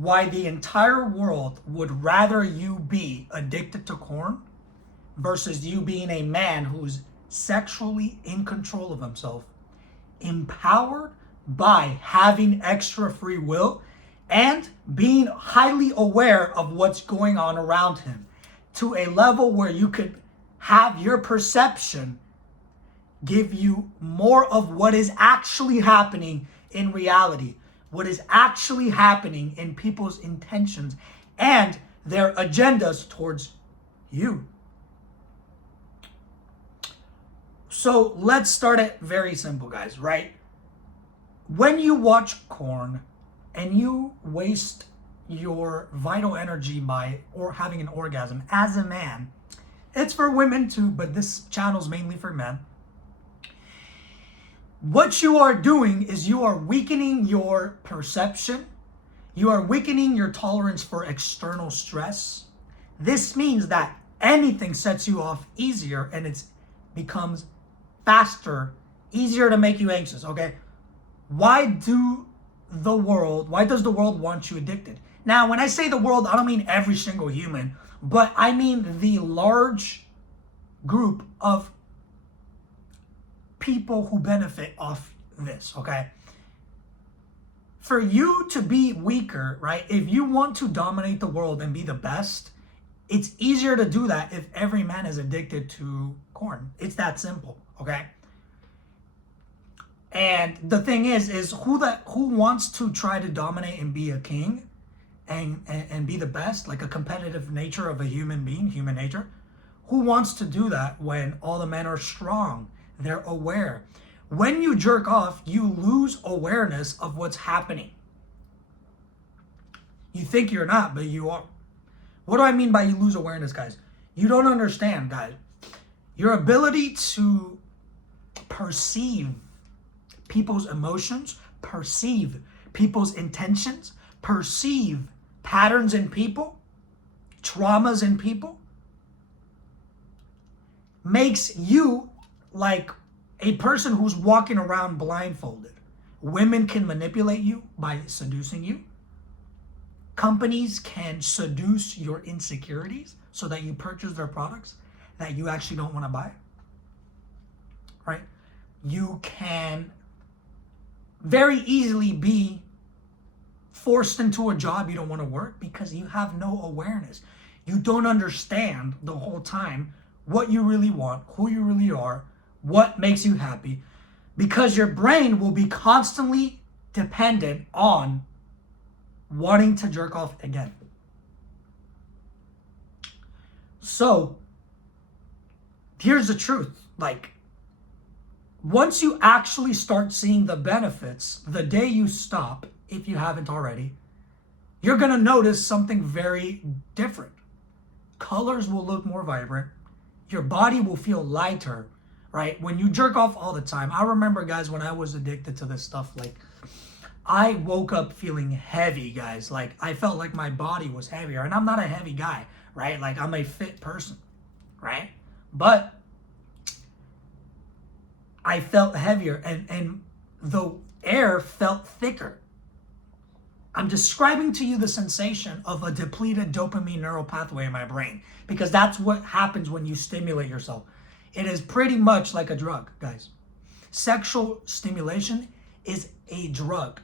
why the entire world would rather you be addicted to corn versus you being a man who's sexually in control of himself, empowered by having extra free will and being highly aware of what's going on around him to a level where you could have your perception give you more of what is actually happening in reality, what is actually happening in people's intentions and their agendas towards you. So let's start it very simple, guys, right? When you watch corn and you waste your vital energy by or having an orgasm as a man, it's for women too, but this channel's mainly for men. What you are doing is you are weakening your perception. You are weakening your tolerance for external stress. This means that anything sets you off easier and it becomes faster, easier to make you anxious, okay? Why does the world want you addicted? Now, when I say the world, I don't mean every single human, but I mean the large group of people who benefit off this, okay? For you to be weaker, right? If you want to dominate the world and be the best, it's easier to do that if every man is addicted to corn. It's that simple, okay? And the thing is who wants to try to dominate and be a king and be the best, like a competitive nature of a human being, human nature? Who wants to do that when all the men are strong? They're aware. When you jerk off, you lose awareness of what's happening. You think you're not, but you are. What do I mean by you lose awareness, guys? You don't understand, guys. Your ability to perceive people's emotions, perceive people's intentions, perceive patterns in people, traumas in people, makes you like a person who's walking around blindfolded. Women can manipulate you by seducing you. Companies can seduce your insecurities so that you purchase their products that you actually don't want to buy. Right? You can very easily be forced into a job you don't want to work because you have no awareness. You don't understand the whole time what you really want, who you really are, what makes you happy, because your brain will be constantly dependent on wanting to jerk off again. So here's the truth. Like, once you actually start seeing the benefits, the day you stop, if you haven't already, you're going to notice something very different. Colors will look more vibrant. Your body will feel lighter, right? When you jerk off all the time. I remember, guys, when I was addicted to this stuff, like, I woke up feeling heavy, guys. Like, I felt like my body was heavier. And I'm not a heavy guy, right? Like, I'm a fit person, right? But I felt heavier and the air felt thicker. I'm describing to you the sensation of a depleted dopamine neural pathway in my brain, because that's what happens when you stimulate yourself. It is pretty much like a drug, guys. Sexual stimulation is a drug.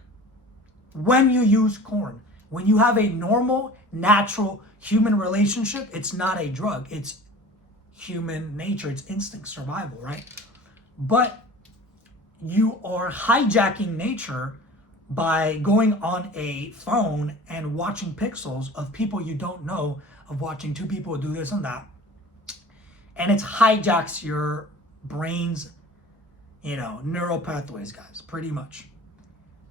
When you use corn, when you have a normal, natural human relationship, it's not a drug. It's human nature. It's instinct survival, right? But you are hijacking nature by going on a phone and watching pixels of people you don't know, of watching two people do this and that. And it hijacks your brain's, neural pathways, guys, pretty much.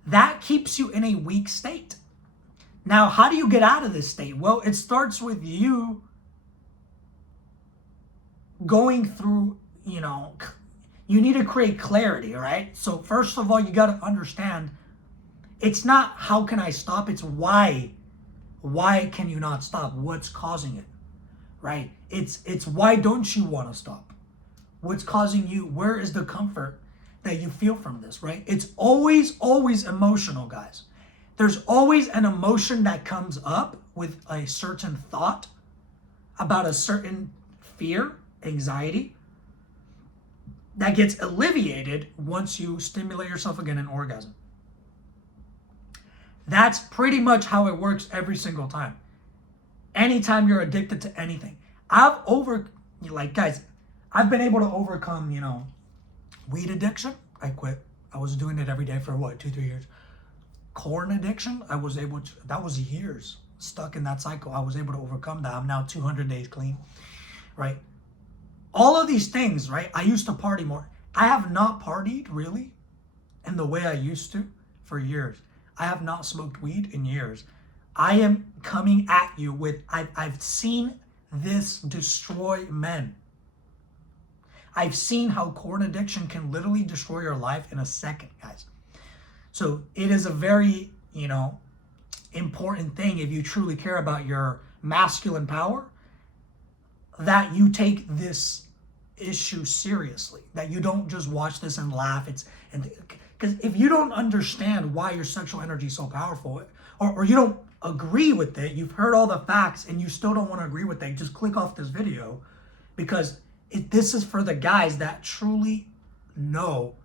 That keeps you in a weak state. Now, how do you get out of this state? Well, it starts with you going through, you need to create clarity, right? So first of all, you got to understand, it's not how can I stop, it's why. Why can you not stop? What's causing it, right? It's why don't you want to stop? What's causing you? Where is the comfort that you feel from this, right? It's always emotional, guys. There's always an emotion that comes up with a certain thought about a certain fear, anxiety, that gets alleviated once you stimulate yourself again in orgasm. That's pretty much how it works every single time. Anytime you're addicted to anything. Guys, I've been able to overcome, weed addiction. I quit. I was doing it every day for 2-3 years. Corn addiction, that was years stuck in that cycle. I was able to overcome that. I'm now 200 days clean, right? All of these things, right? I used to party more. I have not partied really in the way I used to for years. I have not smoked weed in years. I am coming at you with, I've seen this destroy men. I've seen how corn addiction can literally destroy your life in a second, guys. So it is a very, important thing if you truly care about your masculine power, that you take this issue seriously, that you don't just watch this and laugh. Because if you don't understand why your sexual energy is so powerful, or you don't agree with it, you've heard all the facts and you still don't want to agree with it, just click off this video, because this is for the guys that truly know,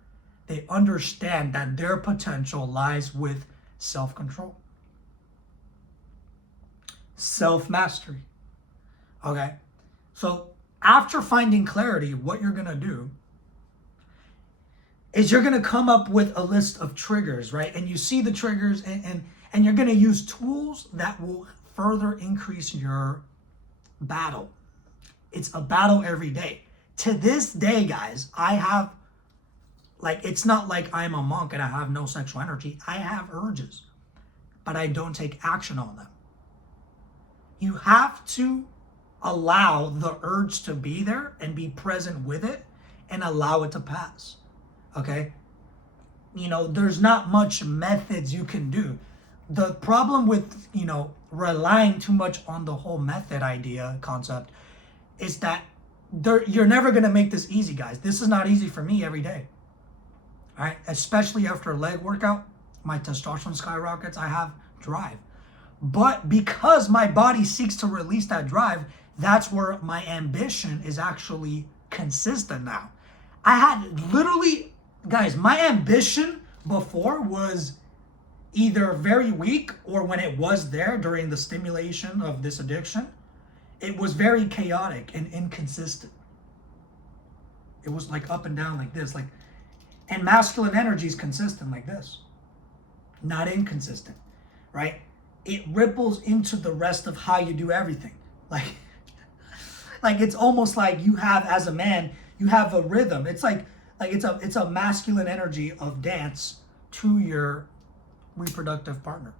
they understand that their potential lies with self-control, self-mastery. Okay? So after finding clarity, what you're going to do is you're going to come up with a list of triggers, right? And you see the triggers, and you're going to use tools that will further increase your battle. It's a battle every day. To this day, guys, I have, it's not like I'm a monk and I have no sexual energy. I have urges, but I don't take action on them. You have to allow the urge to be there and be present with it and allow it to pass. Okay? There's not much methods you can do. The problem with, relying too much on the whole method idea concept is that you're never going to make this easy, guys. This is not easy for me every day. All right? Especially after a leg workout, my testosterone skyrockets. I have drive. But because my body seeks to release that drive, that's where my ambition is actually consistent now. I had literally, guys, my ambition before was either very weak, or when it was there during the stimulation of this addiction, it was very chaotic and inconsistent. It was up and down like this. And masculine energy is consistent like this, not inconsistent, right? It ripples into the rest of how you do everything. It's almost like you have, as a man, you have a rhythm. It's it's a masculine energy of dance to your reproductive partner.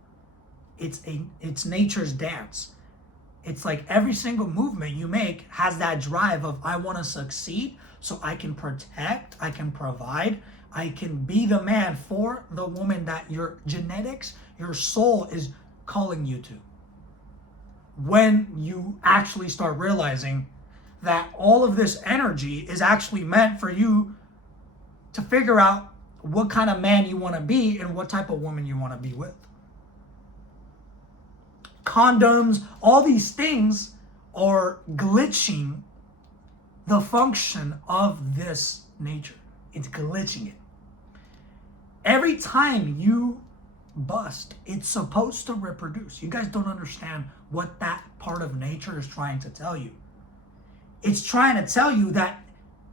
It's nature's dance. It's like every single movement you make has that drive of, I want to succeed so I can protect, I can provide, I can be the man for the woman that your genetics, your soul is calling you to. When you actually start realizing that all of this energy is actually meant for you to figure out what kind of man you want to be and what type of woman you want to be with. Condoms, all these things are glitching the function of this nature. It's glitching it. Every time you bust, it's supposed to reproduce. You guys don't understand what that part of nature is trying to tell you. It's trying to tell you that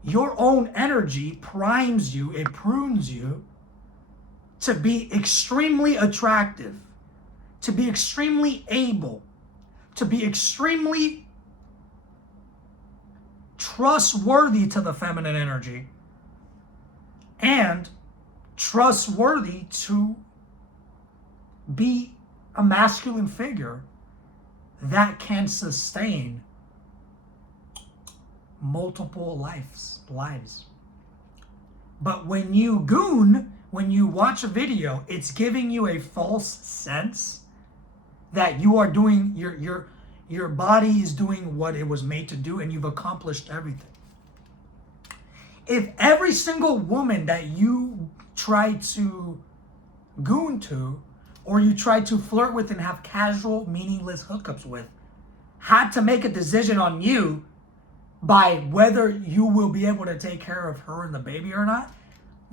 your own energy primes you, it prunes you to be extremely attractive, to be extremely able, to be extremely trustworthy to the feminine energy, and trustworthy to be a masculine figure that can sustain multiple lives. But when you goon, when you watch a video, it's giving you a false sense that you are doing, your body is doing what it was made to do, and you've accomplished everything. If every single woman that you try to goon to, or you tried to flirt with and have casual, meaningless hookups with had to make a decision on you by whether you will be able to take care of her and the baby or not,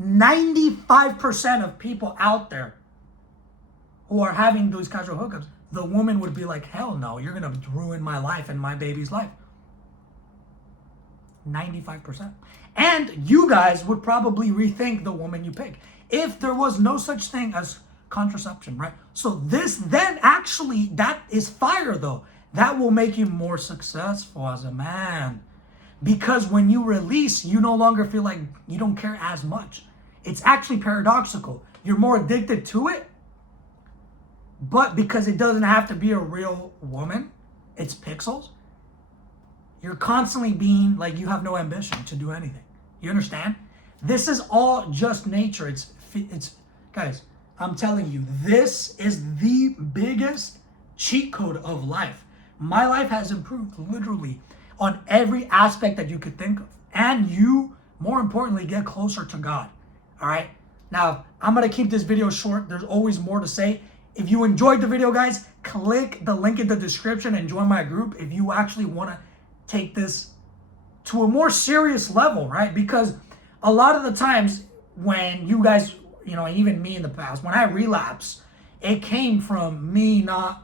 95% of people out there who are having those casual hookups, the woman would be like, hell no, you're going to ruin my life and my baby's life. 95%. And you guys would probably rethink the woman you pick if there was no such thing as contraception, right? So this then actually, that is fire though. That will make you more successful as a man. Because when you release, you no longer feel like you don't care as much. It's actually paradoxical. You're more addicted to it, but because it doesn't have to be a real woman, it's pixels, you're constantly being like, you have no ambition to do anything. You understand? This is all just nature. It's guys, I'm telling you, this is the biggest cheat code of life. My life has improved literally on every aspect that you could think of. And you, more importantly, get closer to God. All right? Now, I'm going to keep this video short. There's always more to say. If you enjoyed the video, guys, click the link in the description and join my group if you actually want to take this to a more serious level, right? Because a lot of the times when you guys, you know, and even me in the past, when I relapse, it came from me not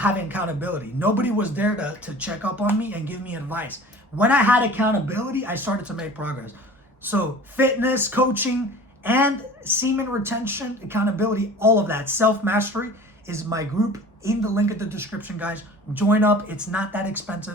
having accountability. Nobody was there to check up on me and give me advice. When I had accountability, I started to make progress. So fitness, coaching, and semen retention, accountability, all of that, self-mastery is my group in the link in the description, guys. Join up. It's not that expensive.